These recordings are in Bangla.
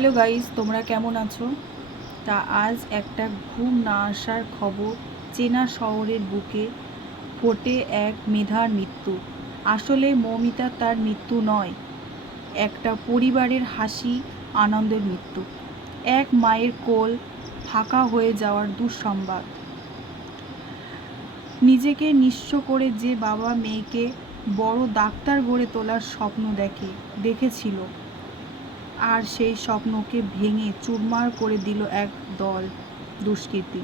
হ্যালো গাইস, তোমরা কেমন আছো? তা আজ একটা ঘুম না আসার খবর চেনা শহরের বুকে ফোটে এক মেধার মৃত্যু। আসলে মৌমিতা তার মৃত্যু নয়, একটা পরিবারের হাসি, আনন্দের মৃত্যু। এক মায়ের কোল ফাঁকা হয়ে যাওয়ার দুঃসংবাদ। নিজেকে নিঃস্ব করে যে বাবা মেয়েকে বড় ডাক্তার গড়ে তোলার স্বপ্ন দেখে, দেখেছিল। আর সেই স্বপ্নকে ভেঙে চুরমার করে দিল এক দল দুষ্কৃতী।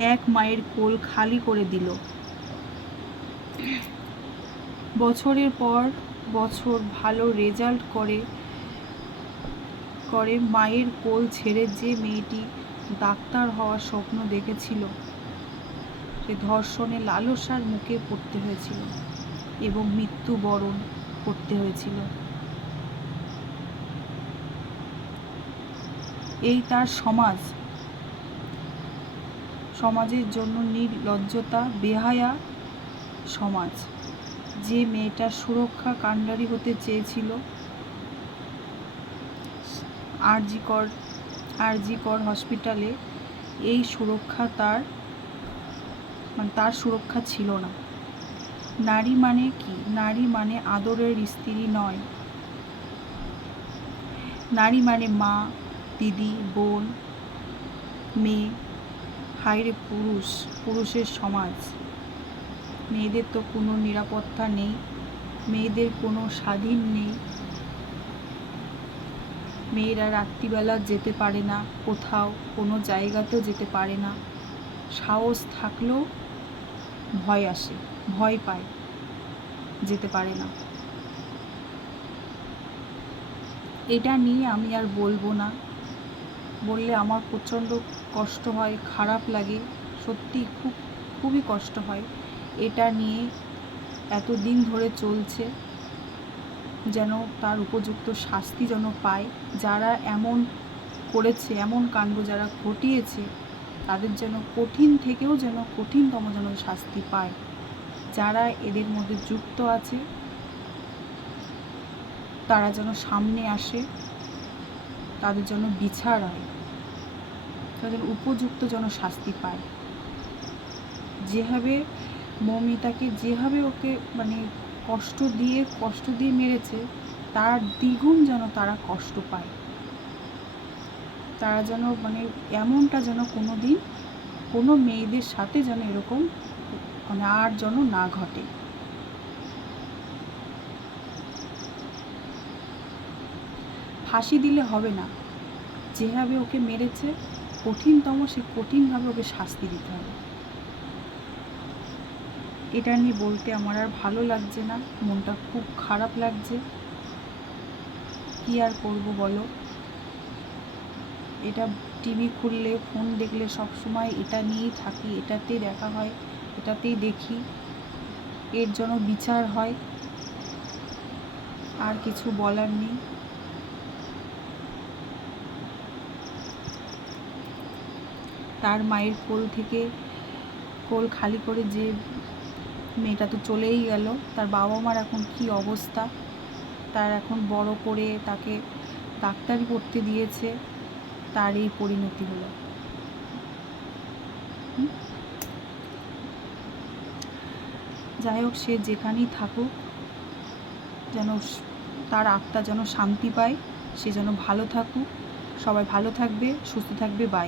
এক মায়ের কোল খালি করে দিল। বছরের পর বছর ভালো রেজাল্ট করে করে মায়ের কোল ছেড়ে যে মেয়েটি ডাক্তার হওয়ার স্বপ্ন দেখেছিল, সে ধর্ষণে লালসার মুখে পড়তে হয়েছিল এবং মৃত্যুবরণ করতে হয়েছিল। এই তার সমাজ। সমাজের জন্য নির্লজ্জতা, বেহায়া সমাজ। যে মেয়েটা সুরক্ষা কাণ্ডারি হতে চেয়েছিল, আরজিকর আরজিকর হসপিটালে এই সুরক্ষা তার মানে তার সুরক্ষা ছিল না। নারী মানে কি? নারী মানে আদরের স্ত্রী নয়। নারী মানে মা দিদি, বোন, মেয়ে হাইরে পুরুষ, পুরুষের সমাজ। মেয়েদের তো কোনো নিরাপত্তা নেই, মেয়েদের কোনো স্বাধীন নেই। মেয়েরা রাত্রিবেলা যেতে পারে না, কোথাও, কোনো জায়গাতেও যেতে পারে না। সাহস থাকলেও ভয় আসে, ভয় পায়, যেতে পারে না। এটা নিয়ে আমি আর বলব না। বললে আমার প্রচণ্ড কষ্ট হয়, খারাপ লাগে সত্যি খুব, খুবই কষ্ট হয়। এটা নিয়ে এত দিন ধরে চলছে যেন তার উপযুক্ত শাস্তি যেন পায়। যারা এমন করেছে, এমন কাণ্ড যারা ঘটিয়েছে, তাদের যেন কঠিন থেকেও যেন কঠিনতম যেন শাস্তি পায়। যারা এদের মধ্যে যুক্ত আছে, তারা যেন সামনে আসে। তাদের জন্য বিচার হয়। তাদের উপযুক্ত যেন শাস্তি পায়। যেভাবে মমিতাকে, যেভাবে ওকে মানে কষ্ট দিয়ে কষ্ট দিয়ে মেরেছে, তার দ্বিগুণ যেন তারা কষ্ট পায়। তারা যেন মানে এমনটা যেন কোনো দিন কোনো মেয়েদের সাথে যেন এরকম মানে আর যেন না ঘটে। ফাঁসি দিলে হবে না। যেভাবে ওকে মেরেছে, কঠিনতম সে কঠিনভাবে ওকে শাস্তি দিতে হবে। এটা নিয়ে বলতে আমার আর ভালো লাগছে না, মনটা খুব খারাপ লাগছে। কি আর করব বলো? এটা টিভি খুললে ফোন দেখলে সব সময় এটা নিয়েই থাকি, এটাতেই দেখা হয়, এটাতেই দেখি। এর জন্য বিচার হয়। আর কিছু বলার নেই। তার মায়ের কোল থেকে কোল খালি করে যে মেয়েটা তো চলেই গেল, তার বাবা মার এখন কি অবস্থা? তার এখন বড় করে তাকে ডাক্তারি করতে দিয়েছে, তার এই পরিণতি হলো। যাই হোক, সে যেখানেই থাকুক, যেন তার আত্মা যেন শান্তি পায়, সে যেন ভালো থাকুক। সবাই ভালো থাকবে, সুস্থ থাকবে বাই